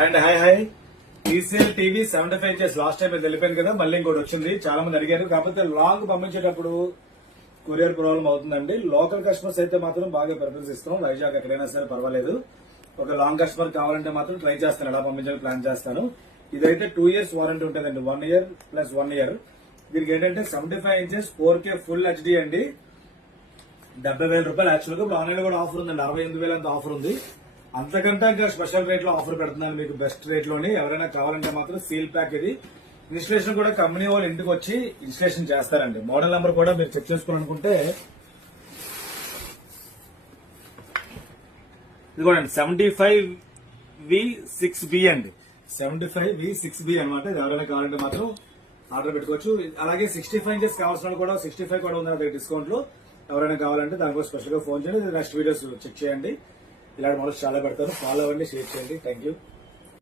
And hi TCL TV 75 inches last time వెళ్ళిపోయింది కదా, మళ్ళీ ఇంకోటి వచ్చింది. చాలా మంది అడిగారు, కాకపోతే లాంగ్ పంపించేటప్పుడు కొరియర్ ప్రాబ్లం అవుతుందండి. లోకల్ కస్టమర్స్ అయితే మాత్రం బాగా ప్రిఫరెన్స్ ఇస్తాం. వైజాగ్ ఎక్కడైనా సరే పర్వాలేదు. ఒక లాంగ్ కస్టమర్ కావాలంటే మాత్రం ట్రై చేస్తాను, ఎలా పంపించాలని ప్లాన్ చేస్తాను. ఇదైతే 2 years వారంటీ ఉంటుందండి, 1 year ప్లస్ 1 year. దీనికి ఏంటంటే 75 ఇంచెస్ 4K ఫుల్ హెచ్డీ అండి. 70,000 రూపాయలు. యాక్చువల్ గా ఇప్పుడు ఆన్లైన్ లో కూడా ఆఫర్ ఉందండి, 68,000 అంత ఆఫర్ ఉంది. అంతకంటే ఇంకా స్పెషల్ రేట్ లో ఆఫర్ పెడుతున్నాను మీకు, బెస్ట్ రేట్ లోని. ఎవరైనా కావాలంటే మాత్రం సీల్ ప్యాక్ ఇది. ఇన్స్టలేషన్ కూడా కంపెనీ వాళ్ళు ఇంటికి వచ్చి ఇన్స్టలేషన్ చేస్తారండి. మోడల్ నెంబర్ కూడా మీరు చెక్ చేసుకోవాలనుకుంటే ఇదిగోండి, 75V6B అండి. 75V6B అనమాట. ఎవరైనా కావాలంటే మాత్రం ఆర్డర్ పెట్టుకోవచ్చు. అలాగే 65 ఇంచెస్ కావాల్సిన కూడా 65 కూడా ఉంది నా దగ్గర డిస్కౌంట్ లో. ఎవరైనా కావాలంటే దానికోసం స్పెషల్ గా ఫోన్ చేయండి. నెక్స్ట్ వీడియోస్ చెక్ చేయండి. ఇలాంటి మోడల్స్ చాలా పెడతాను. ఫాలో అవ్వండి, షేర్ చేయండి. Thank you.